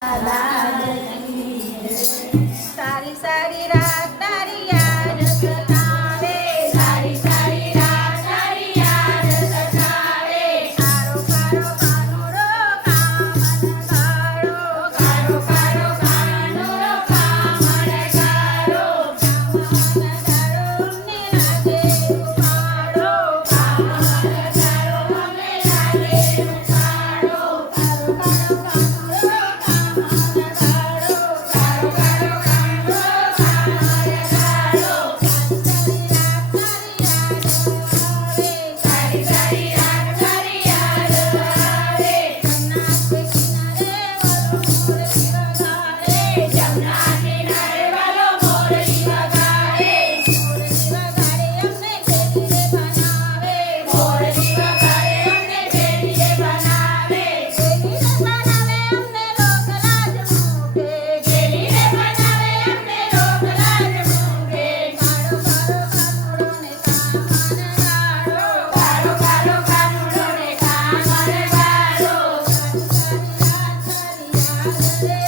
拜拜。Thank you.